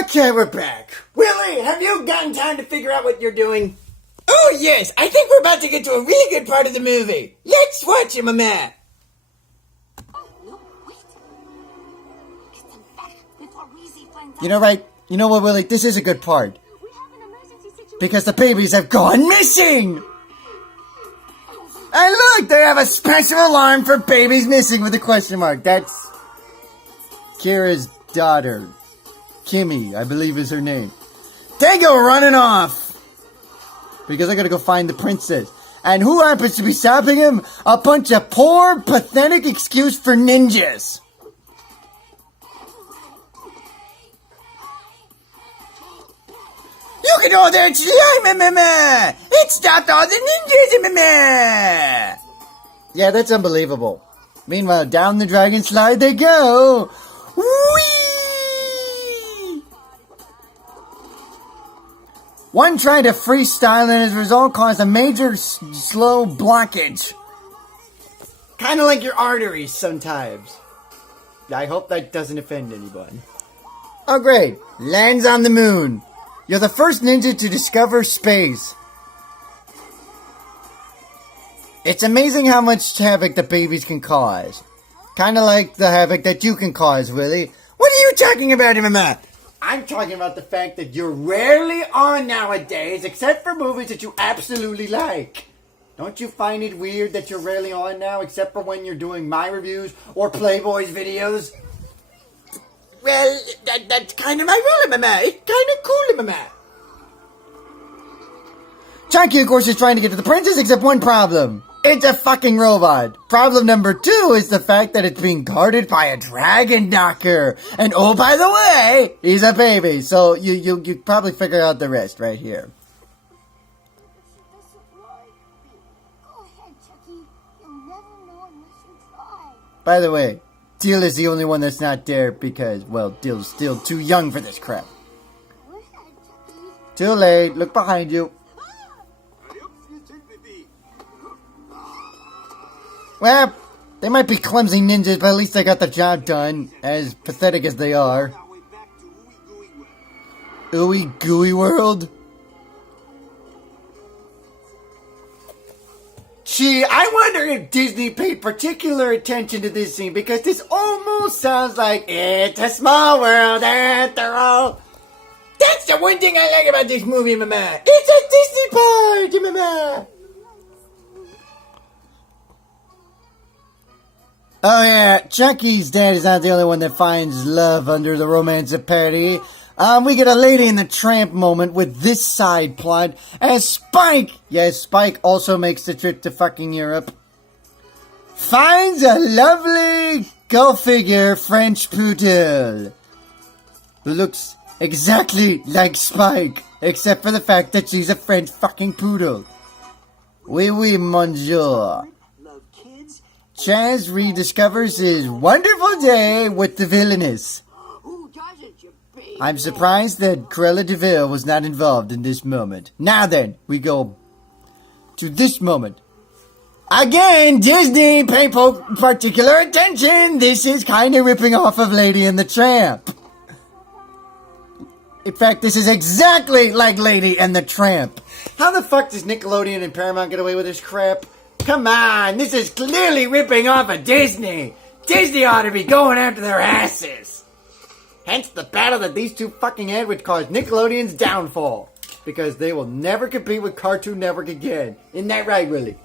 Okay, we're back. Willie, have you gotten time to figure out what you're doing? Oh, yes. I think we're about to get to a really good part of the movie. Let's watch it, my man. You know, right? You know what, Willie? This is a good part. Because the babies have gone missing! And look, they have a special alarm for babies missing with a question mark. That's Kira's daughter. Kimmy, I believe is her name. They go running off! Because I gotta go find the princess. And who happens to be stopping him? A bunch of poor, pathetic excuse for ninjas. Look at all that slime, mama! It stopped all the ninjas, mama! Yeah, that's unbelievable. Meanwhile, down the dragon slide they go! Whee! One tried to freestyle and as a result caused a major slow blockage. Kind of like your arteries sometimes. I hope that doesn't offend anyone. Oh great, lands on the moon. You're the first ninja to discover space. It's amazing how much havoc the babies can cause. Kind of like the havoc that you can cause, Willie. What are you talking about, Mama? I'm talking about the fact that you're rarely on nowadays, except for movies that you absolutely like. Don't you find it weird that you're rarely on now, except for when you're doing my reviews or Playboy's videos? Well, that's kind of my rule, Mama. It's kind of cool, Mama. Chunky, of course, is trying to get to the princess, except one problem. It's a fucking robot. Problem number 2 is the fact that it's being guarded by a dragon knocker. And oh, by the way, he's a baby. So you probably figure out the rest right here. By the way, Teal is the only one that's not there because, well, Teal's still too young for this crap. Too late. Look behind you. Well, they might be clumsy ninjas, but at least they got the job done, as pathetic as they are. Ooey gooey world? Gee, I wonder if Disney paid particular attention to this scene, because this almost sounds like it's a small world after all. That's the one thing I like about this movie, Mama. It's a Disney party, Mama. Oh yeah, Chucky's dad is not the only one that finds love under the romance of party. We get a Lady and the Tramp moment with this side plot as Spike, yes, Spike also makes the trip to fucking Europe, finds a lovely, go figure, French poodle who looks exactly like Spike, except for the fact that she's a French fucking poodle. Oui, oui, monsieur. Chaz rediscovers his wonderful day with the villainess. I'm surprised that Cruella de Vil was not involved in this moment. Now then, we go to this moment. Again, Disney pay particular attention. This is kind of ripping off of Lady and the Tramp. In fact, this is exactly like Lady and the Tramp. How the fuck does Nickelodeon and Paramount get away with this crap? Come on, this is clearly ripping off of Disney. Disney ought to be going after their asses. Hence the battle that these two fucking had, which caused Nickelodeon's downfall. Because they will never compete with Cartoon Network again. Isn't that right, Willie?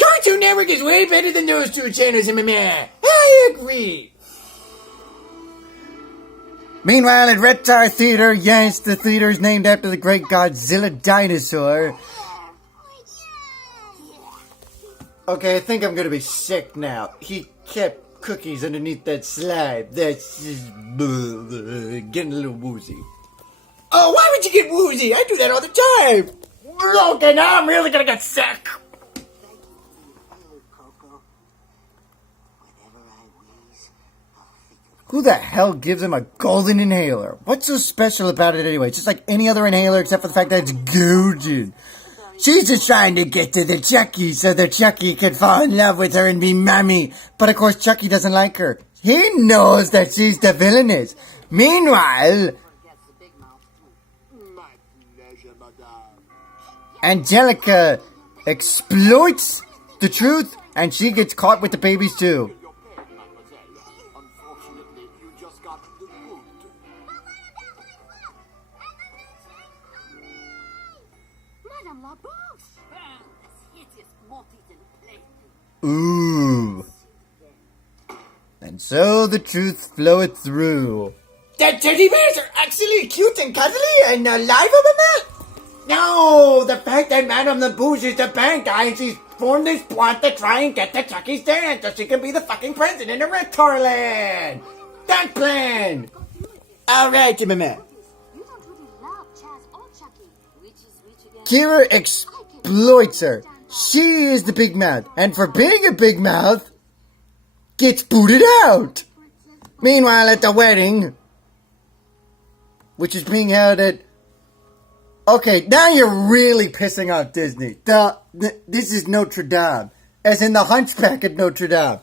Cartoon Network is way better than those two channels, man. I agree. Meanwhile, at Reptar Theater, yes, the theater is named after the great Godzilla dinosaur. Okay, I think I'm gonna be sick now. He kept cookies underneath that slide. That's just getting a little woozy. Oh, why would you get woozy? I do that all the time. Okay, now I'm really gonna get sick. Who the hell gives him a golden inhaler? What's so special about it anyway? It's just like any other inhaler except for the fact that it's golden. She's just trying to get to the Chucky so that Chucky can fall in love with her and be mommy. But of course Chucky doesn't like her. He knows that she's the villainess. Meanwhile, Angelica exploits the truth, and she gets caught with the babies too. Ooh. And so the truth floweth through. The teddy bears are actually cute and cuddly and alive, Mama? No, the fact that Madame the Booze is the bad guy and she's formed this plot to try and get the Chucky's dance so she can be the fucking president of Reptarland. That plan. Alright, Mama. Kira exploits her. She is the big mouth, and for being a big mouth, gets booted out. Meanwhile, at the wedding, which is being held at... Okay, now you're really pissing off Disney. This is Notre Dame, as in the Hunchback at Notre Dame.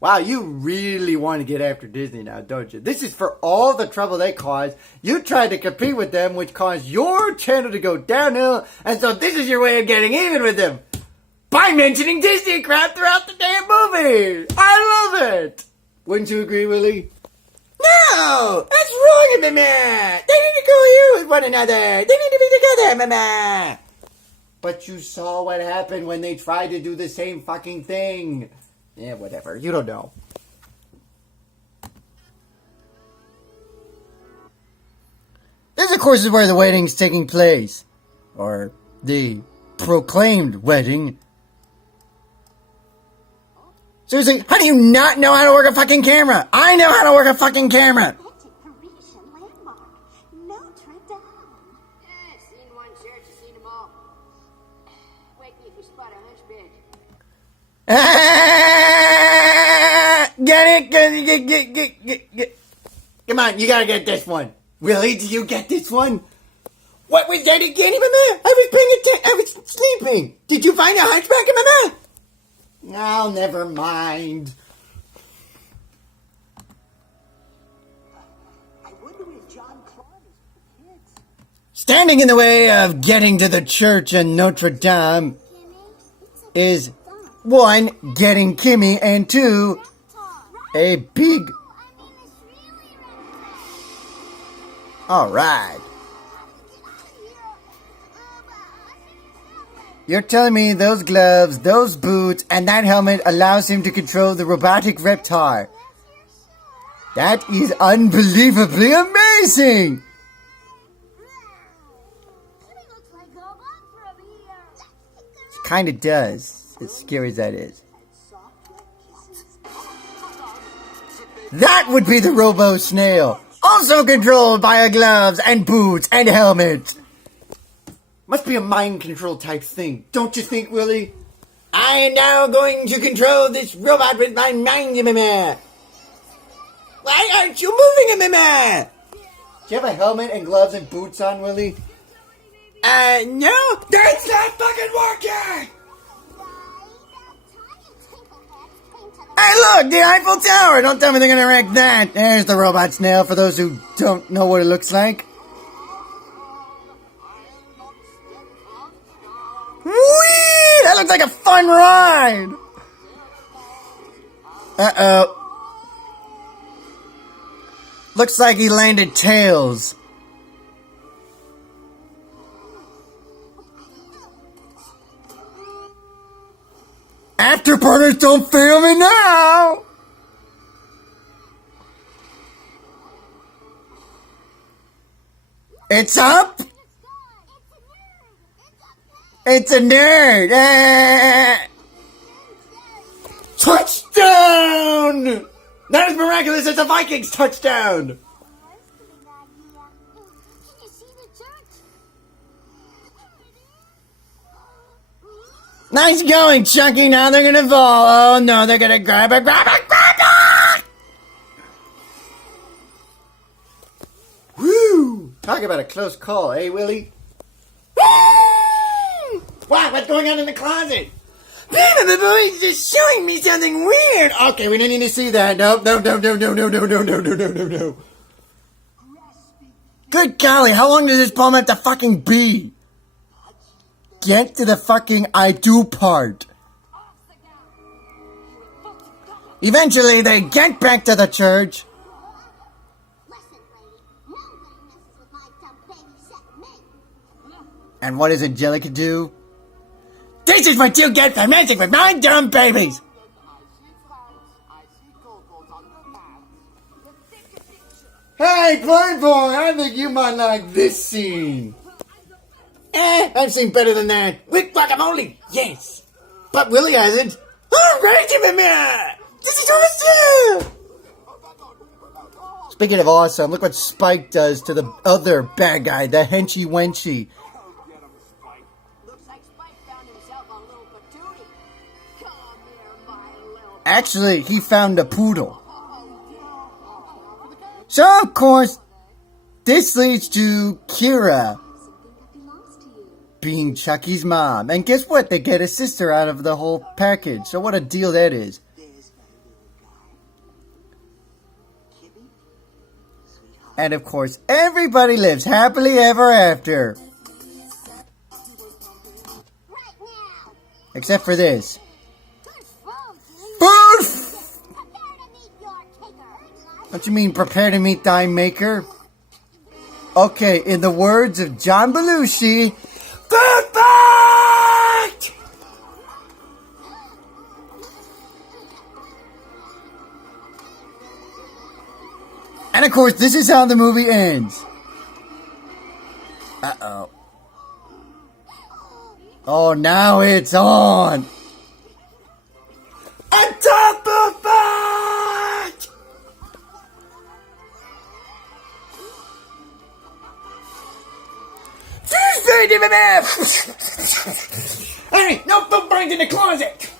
Wow, you really want to get after Disney now, don't you? This is for all the trouble they caused. You tried to compete with them, which caused your channel to go downhill, and so this is your way of getting even with them. By mentioning Disney crap throughout the damn movie. I love it. Wouldn't you agree, Willie? No! That's wrong, Mama! They need to go here with one another! They need to be together, Mama! But you saw what happened when they tried to do the same fucking thing. Yeah, whatever. You don't know. This, of course, is where the wedding's taking place. Or the proclaimed wedding. Seriously, how do you not know how to work a fucking camera? I know how to work a fucking camera! Parisian landmark, Notre Dame. Yeah, I've seen one church, I've seen them all. Wake me if you spot a hunchback. Get it? Come on, you gotta get this one. Willie, do you get this one? What was that again, Mama? I was paying attention. I was sleeping. Did you find a hunchback, Mama? Oh, never mind. I wonder if John Claude is for kids. Standing in the way of getting to the church in Notre Dame is, one, getting Kimmy, and two, a big... Alright. You're telling me those gloves, those boots, and that helmet allows him to control the robotic reptar. That is unbelievably amazing! It kinda does, as scary as that is. That would be the Robo-Snail, also controlled by a gloves and boots and helmet. Must be a mind control type thing, don't you think, Willie? I am now going to control this robot with my mind, Mama. Why aren't you moving, Mama? Do you have a helmet and gloves and boots on, Willie? No, that's not fucking working! Hey, look, the Eiffel Tower! Don't tell me they're gonna wreck that. There's the robot snail for those who don't know what it looks like. Whee! That looks like a fun ride! Uh-oh. Looks like he landed tails. Afterburners, don't fail me now! It's up! It's a nerd! Touchdown! That is miraculous! It's a Vikings touchdown! Nice going, Chucky. Now they're gonna fall. Oh no, they're gonna grab it. Woo! Talk about a close call, eh, Willie? Wow, what's going on in the closet? The boy's just showing me something weird. Okay, we didn't need to see that. No. Good golly, how long does this poem have to fucking be? get to the fucking I do part. Eventually, they get back to the church. Listen, lady. Nobody messes with my dumb baby except me. And what does Angelica do? This is what you get for messing with my dumb babies! Hey, Playboy, I think you might like this scene. I've seen better than that. With guacamole, yes. But Willie hasn't. Alright, Demeyer! This is awesome! Speaking of awesome, look what Spike does to the other bad guy, the Henchy Wenchy. Looks like Spike found himself a little patootie. Come here, my little... Actually, he found a poodle. So, of course, this leads to Kira being Chucky's mom. And guess what? They get a sister out of the whole package. So what a deal that is. And of course, everybody lives happily ever after. Right now. Except for this. Good food, Boof! prepare to meet your kicker. Don't you mean prepare to meet thy maker? Okay, in the words of John Belushi, good fight! And of course, this is how the movie ends. Uh-oh. Oh, now it's on. A double fight! Alright, no food burns in the closet!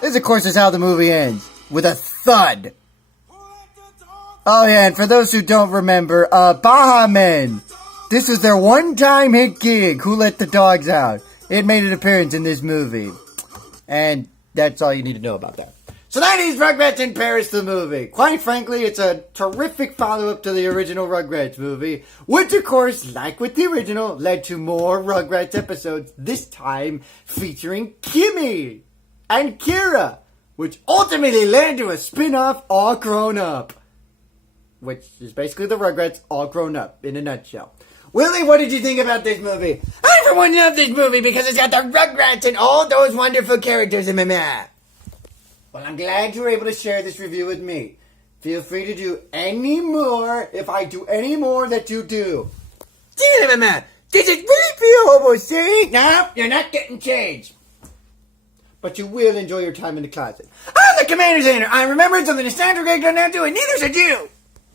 This, of course, is how the movie ends. With a thud. Oh, yeah, and for those who don't remember, Baha Men. This was their one-time hit gig, Who Let the Dogs Out. It made an appearance in this movie. And that's all you need to know about that. So that is Rugrats in Paris, the movie. Quite frankly, it's a terrific follow-up to the original Rugrats movie, which, of course, like with the original, led to more Rugrats episodes, this time featuring Kimmy and Kira, which ultimately led to a spin-off All Grown Up, which is basically the Rugrats all grown up, in a nutshell. Willie, what did you think about this movie? I, for one, love this movie because it's got the Rugrats and all those wonderful characters in my mouth. Well, I'm glad you were able to share this review with me. Feel free to do any more if I do any more that you do. See you, man. This is Willie B.A. Hobo saying, no, you're not getting changed. But you will enjoy your time in the closet. I'm the CommanderZander. I remembered something the standard gig done not do, and neither should you.